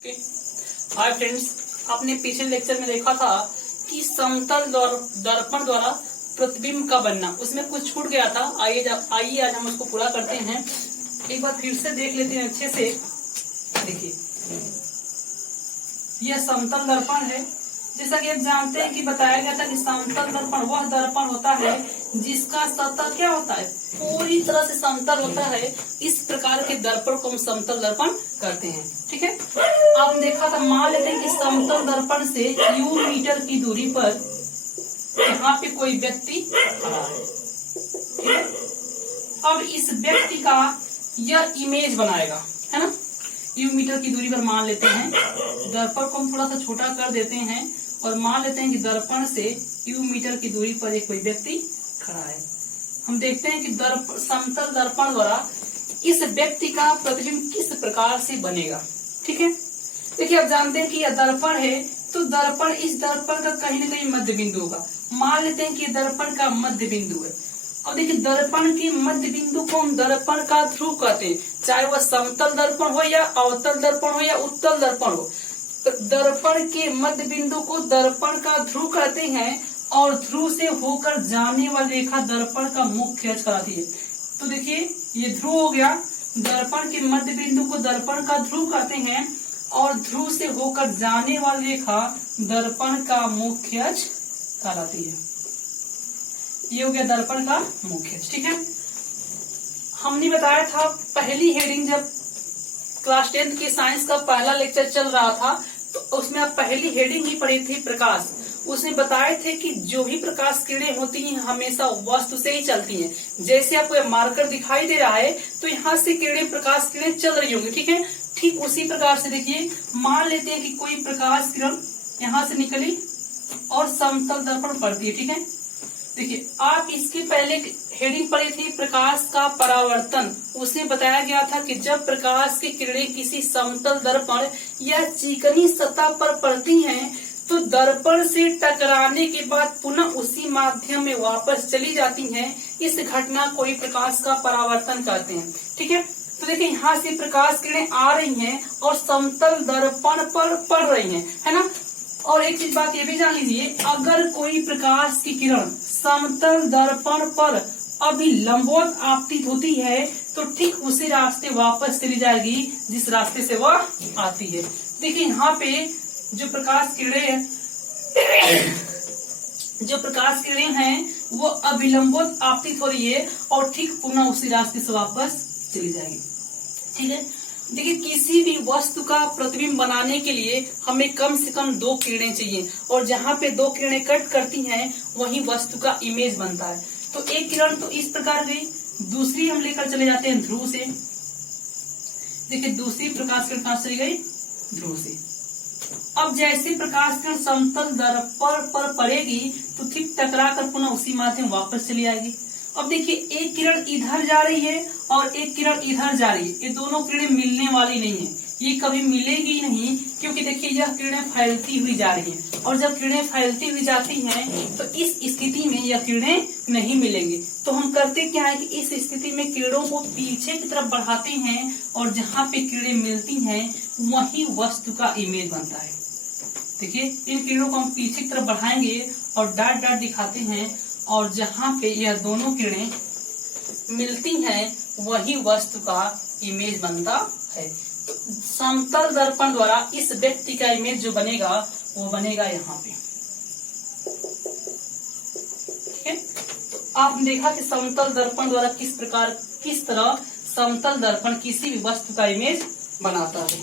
Hi friends, आपने पिछले lecture में देखा था कि समतल दर्पण द्वारा प्रतिबिंब का बनना, उसमें कुछ छूट गया था। आइए आज हम उसको पूरा करते हैं। एक बार फिर से देख लेते हैं अच्छे से। देखिए, यह समतल दर्पण है। जैसा कि आप जानते हैं कि बताया गया था कि समतल दर्पण वह दर्पण होता है जिसका सतह क्या होता है, पूरी तरह से समतल होता है। इस प्रकार के दर्पण को हम समतल दर्पण कहते हैं। ठीक है, आपने देखा था, मान लेते हैं कि समतल दर्पण से u मीटर की दूरी पर यहाँ पे कोई व्यक्ति खड़ा है। ठीक है, अब इस व्यक्ति का यह इमेज बनाएगा, है ना। u मीटर की दूरी पर मान लेते हैं, दर्पण को हम थोड़ा सा छोटा कर देते हैं और मान लेते हैं कि दर्पण से u मीटर की दूरी पर एक कोई व्यक्ति खड़ा है। हम देखते हैं कि समतल दर्पण द्वारा इस व्यक्ति का प्रतिबिंब किस प्रकार से बनेगा। ठीक है, देखिए, आप जानते हैं कि यह दर्पण है, तो दर्पण, इस दर्पण का कहीं न कहीं मध्य बिंदु होगा। मान लेते हैं कि दर्पण का मध्य बिंदु है। और देखिए, दर्पण के मध्य बिंदु को हम दर्पण का ध्रुव कहते हैं, चाहे वह समतल दर्पण हो या अवतल दर्पण हो या उत्तल दर्पण हो। दर्पण के मध्य बिंदु को दर्पण का ध्रुव कहते हैं और ध्रुव से होकर जाने वाली रेखा दर्पण का मुख्य अक्ष कहलाती है। तो देखिए, ये ध्रुव हो गया। दर्पण के मध्य बिंदु को दर्पण का ध्रुव कहते हैं और ध्रुव से होकर जाने वाली रेखा दर्पण का मुख्य अक्ष कहलाती है। ये हो गया दर्पण का मुख्य अक्ष। ठीक है, हमने बताया था पहली हेडिंग, जब क्लास 10 की साइंस का पहला लेक्चर चल रहा था तो उसमें आप पहली हेडिंग ही पढ़ी थी, प्रकाश। उसमें बताए थे कि जो भी प्रकाश किरणें होती हैं हमेशा वस्तु से ही चलती हैं। जैसे आपको यह मार्कर दिखाई दे रहा है तो यहाँ से किरणें, प्रकाश किरणें चल रही होंगी। ठीक है, ठीक उसी प्रकार से देखिए, मान लेते हैं कि कोई प्रकाश किरण यहाँ से निकली और समतल दर्पण पड़ती है। ठीक है, देखिए, आप इसके पहले हेडिंग पढ़ी थी प्रकाश का परावर्तन। उसमें बताया गया था कि जब प्रकाश की किरणें किसी समतल दर्पण या चिकनी सतह पर पड़ती हैं तो दर्पण से टकराने के बाद पुनः उसी माध्यम में वापस चली जाती हैं। इस घटना को ही प्रकाश का परावर्तन कहते हैं। ठीक है, तो देखिए, यहाँ से प्रकाश किरणें आ रही हैं और समतल दर्पण पर पड़ रही हैं, है ना। और एक चीज बात ये भी जान लीजिए, अगर कोई प्रकाश की किरण समतल दर्पण पर अभिलंबवत आपतित होती है तो ठीक उसी रास्ते वापस चली जाएगी जिस रास्ते से वह आती है। देखिए, यहाँ पे जो प्रकाश किरणें हैं वो अभिलंबवत आपतित हो रही है और ठीक पुनः उसी रास्ते से वापस चली जाएगी। ठीक है, देखिए, किसी भी वस्तु का प्रतिबिंब बनाने के लिए हमें कम से कम 2 किरणें चाहिए और जहाँ पे 2 किरणें कट करती हैं वहीं वस्तु का इमेज बनता है। तो एक किरण तो इस प्रकार गई, दूसरी हम लेकर चले जाते हैं ध्रुव से। देखिए, दूसरी प्रकाश किरण कहाँ से गई? ध्रुव से। अब जैसे प्रकाश किरण समतल दर्पण पर पड़ेगी तो ठीक टकरा कर पुनः उसी माध्यम वापस चली आएगी। अब देखिए, एक किरण इधर जा रही है और एक किरण इधर जा रही है। ये दोनों किरणें मिलने वाली नहीं है, ये कभी मिलेगी नहीं, क्योंकि देखिए, यह किरणें फैलती हुई जा रही हैं और जब किरणें फैलती हुई जाती हैं तो इस स्थिति में यह किरणें नहीं मिलेंगी। तो हम करते क्या है कि इस स्थिति में किरणों को पीछे की तरफ बढ़ाते हैं और जहाँ पे किरणें मिलती हैं वही वस्तु का इमेज बनता है। देखिए, इन किरणों को हम पीछे की तरफ बढ़ाएंगे और डॉट डॉट दिखाते हैं और जहाँ पे यह दोनों किरणें मिलती हैं वही वस्तु का इमेज बनता है। तो समतल दर्पण द्वारा इस व्यक्ति का इमेज जो बनेगा वो बनेगा यहाँ पे। ठीक है, तो आपने देखा कि समतल दर्पण द्वारा किस तरह समतल दर्पण किसी भी वस्तु का इमेज बनाता है।